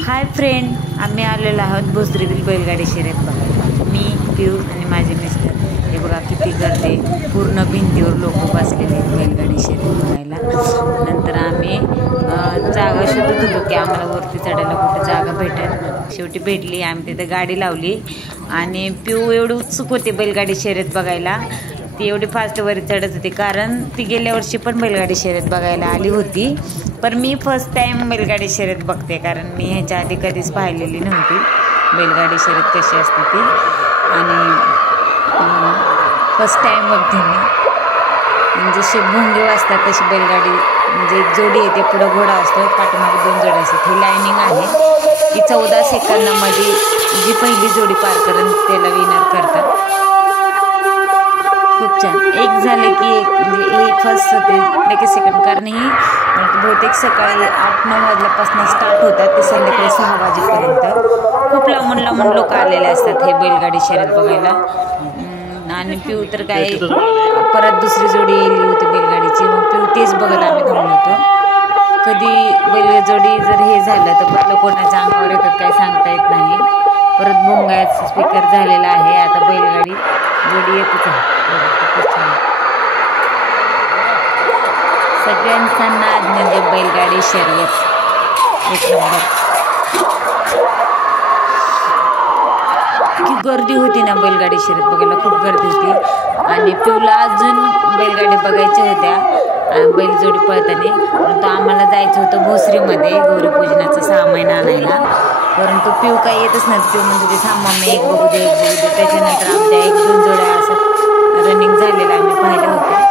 Hi friend, आम्ही आलेलो आहोत भोसरीतील बैलगाडी शर्यत बघायला. मी पिऊ आणि माझे मिस्टर. हे बघा किती गर्दी, पूर्ण भिंतीवर लोक बसलेले आहेत बैलगाडी शर्यत बघायला. नंतर आम्ही जागा शोधत होतो की आम्हाला वरती चढायला कुठे जागा भेटेल. शेवटी भेटली. आम्ही तिथे गाडी लावली आणि पिऊ एवढी उत्सुक होती बैलगाडी शर्यत बघायला. ती एवढी फास्ट वर चढत होती कारण ती गेल्या वर्षी पण बैलगाडी शर्यत बघायला आली होती. पण मी फर्स्ट टाईम बैलगाडी शर्यत बघते कारण मी ह्याच्या आधी कधीच पाहिलेली नव्हती बैलगाडी शर्यत कशी असते ती. आणि फर्स्ट टाईम बघते मी. जसे भोंगे वाजतात तशी बैलगाडी, म्हणजे एक जोडी येते, पुढं घोडा असतो, पाठीमागे 2 जोड्या असतात. ही लाईनिंग आहे. ती 14 सेकंदामध्ये जी पहिली जोडी पार करेल त्याला विनर करतात. खूप छान. एक झाले की एक, म्हणजे हे फर्स्ट होते लगेच सेकंड. कारण ही बहुतेक सकाळी 8-9 वाजल्यापासून स्टार्ट होतात ते संध्याकाळी 6 वाजेपर्यंत. खूप लांबून लोक आलेले असतात हे बैलगाडी शर्यत बघायला. आणि पिऊ तर काय परत दुसरी जोडी येईल होती बैलगाडीची, मग पिऊ तेच बघत आम्ही थांबलो होतो. कधी बैलजोडी जर हे झालं तर परत कोणाच्या अंगावर येतात काय सांगता येत नाही. परत भोंगाचा स्पीकर झालेला आहे. आता बैलगाडी जोडी येतच आहे. खूप छान. सगळ्यांचा नाद म्हणजे बैलगाडी शर्यत एक नंबर. की गर्दी होती ना बैलगाडी शर्यत बघायला, खूप गर्दी होती. आणि पिऊला अजून बैलगाडी बघायच्या होत्या बैलजोडी पळताना. परंतु आम्हाला जायचं होतं भोसरीमध्ये गौरीपूजनाचं सामान आणायला. परंतु पिऊ काही येतच नाही. पिऊ म्हणजे ते सामान एक बघू दे. त्याच्यानंतर आमच्या 1-2 जोड्या असं रनिंग झालेलं आम्ही पाहिलं होतं.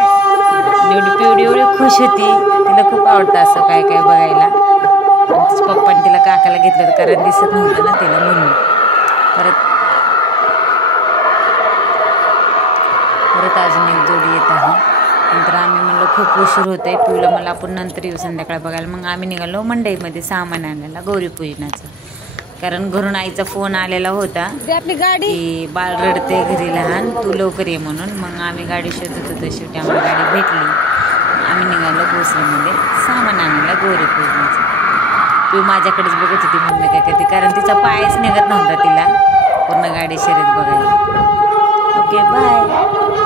एवढी खुश होती. तिला खूप आवडतं असं काय काय बघायला. आणि पप्पाने तिला काकाला घेतलं होतं कारण दिसत नव्हतं ना तिला, म्हणून. परत अजून एक जोडी येत आहे. नंतर आम्ही म्हणलो खूप उशीर होत आहे पिऊला, मला आपण नंतर येऊ संध्याकाळ बघायला. मग आम्ही निघालो मंडईमध्ये सामान आणायला गौरीपूजनाचं. कारण घरून आईचा फोन आलेला होता की बाळ रडते घरी लहान, तू लवकर ये म्हणून. मग आम्ही गाडी शोधत होतो. शेवटी आम्हाला गाडी भेटली. आम्ही निघालो भोसरीमध्ये सामान आणायला गौरीपूजनाचं. पिऊ माझ्याकडेच बघत होती मम्मी काय करते, कारण तिचा पायच निघत नव्हता तिला पूर्ण गाडी शर्यत बघायला. Okay, bye.